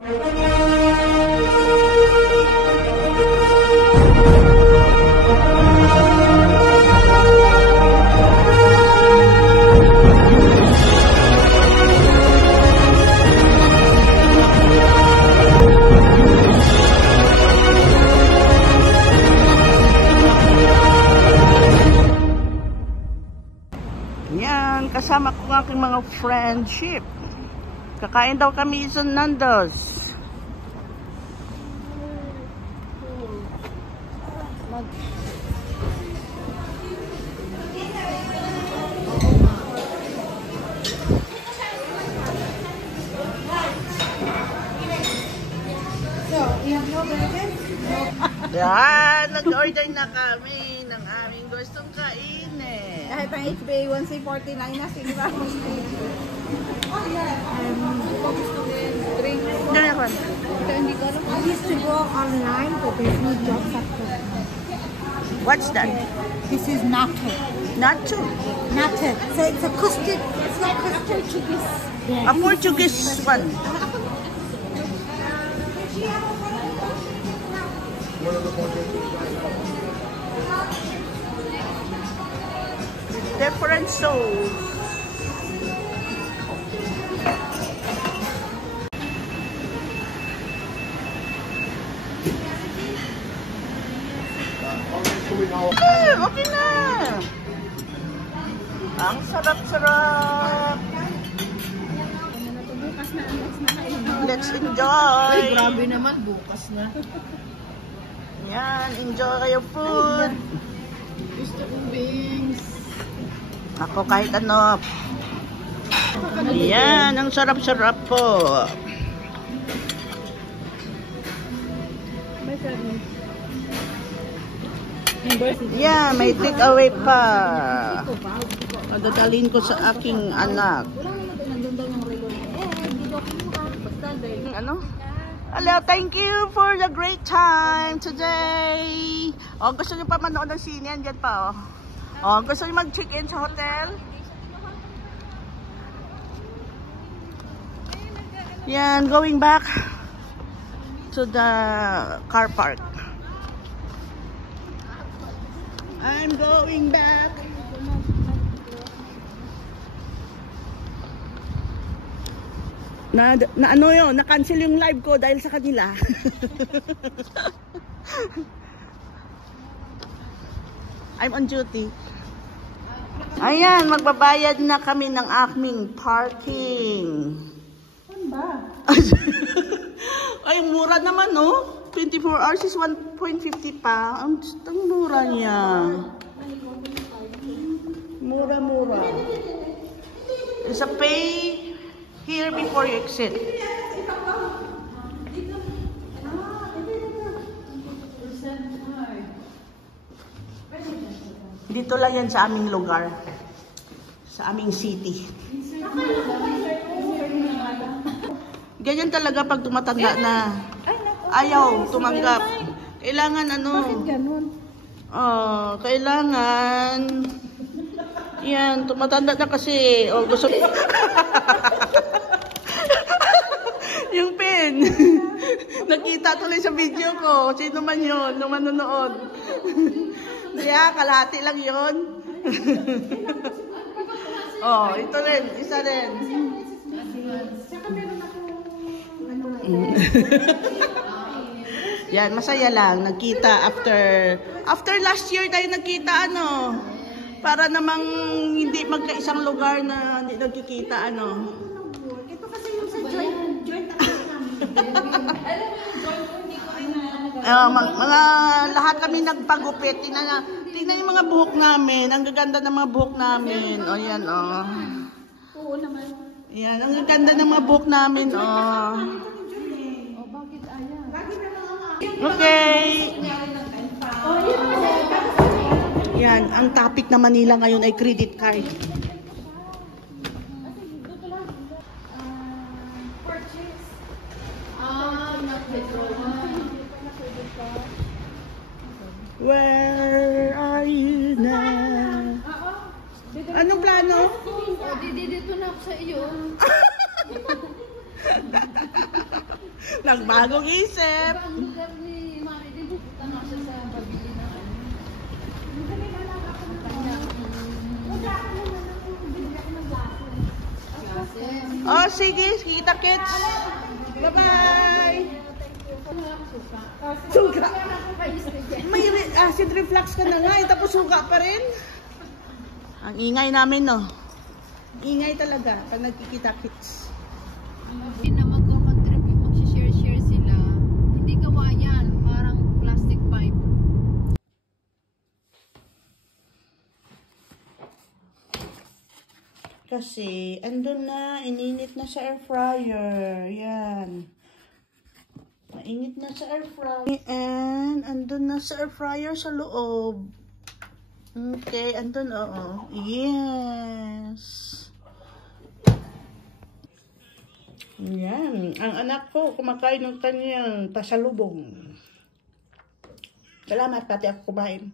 Yan, kasama ko ng aking mga friendship. Kakain daw kami sa Nando's. Yan, nag-order na kami ng aming gustong kainin. Kahit ang HbA1c 49 na, sige ba? Drink. Ito hindi ko alam. I used to go online, but there's no jobs after. What's that? This is natto. Natto? Natto. So it's a custard, it's not custard chickies. A Portuguese one. Different souls. Okay na. Ang sarap-sarap. Let's enjoy. Ay, grabe naman. Bukas na. Yan, enjoy your food. Gusto kong beans. Ako kahit ano. Yan, ang sarap-sarap po. Yeah, may take away pa. Dadalhin ko sa aking anak. Ano? Hello, thank you for the great time today. Oh, gusto niyo pa manood ng sine? Yan pa, oh. Oh, gusto niyo mag-check-in sa hotel? Yan, going back to the car park. I'm going back. Na ano yun, na-cancel yung live ko dahil sa kanila. I'm on duty. Ayan, magbabayad na kami ng aming parking. Ano ba? Ay, mura naman, no? 24 hours is 1.50 pa. Ang mura niya. Mura-mura. It's a pay here before you exit. Dito lang yan sa aming lugar. Sa aming city. Ganyan talaga pag tumatanda na. Ayaw tumanggap. Kailangan ano. Bakit ganun? Oh, kailangan. Yan, tumatanda na kasi. Oh, gusto yung pen. Nakita tuloy sa video ko. Sino man yun, nung manonood. Yeah, kalahati lang yun. Oh, ito rin. Isa rin. Yan, masaya lang. Nagkita after last year tayo nagkita, ano. Para namang hindi magkaisang lugar na hindi nagkikita, ano. Ito kasi yung sa joint mga lahat kami nagpagupit. Tingnan yung mga buhok namin. Ang gaganda ng mga buhok namin. O yan, o. Oo naman. Yan, ang gaganda ng mga buhok namin, o. Okay. Yan, ang topic na Manila ngayon ay credit card. Where are you now? Anong plano? Dito na ako sa iyo. Nagbagong isip. Ang lugar ni Mari din, pupunta nga siya sa pabili na ano. Glasses. Oh, sige. Kita kits. Bye-bye. Suga. May acid reflux ka na nga. Tapos suga pa rin. Ang ingay namin, no? Ingay talaga pag nagkikita kits. Hindi na magko-contribute, mag-share sila. Hindi kawayan, parang plastic pipe. Kasi, andun na, ininit na sa air fryer. Yan. Mainit na sa air fryer. And, andun na sa air fryer sa loob. Okay, andun, oo. Yes. Yan. Ang anak ko, kumakain ng kanyang pasalubong. Salamat, pati ako kumain.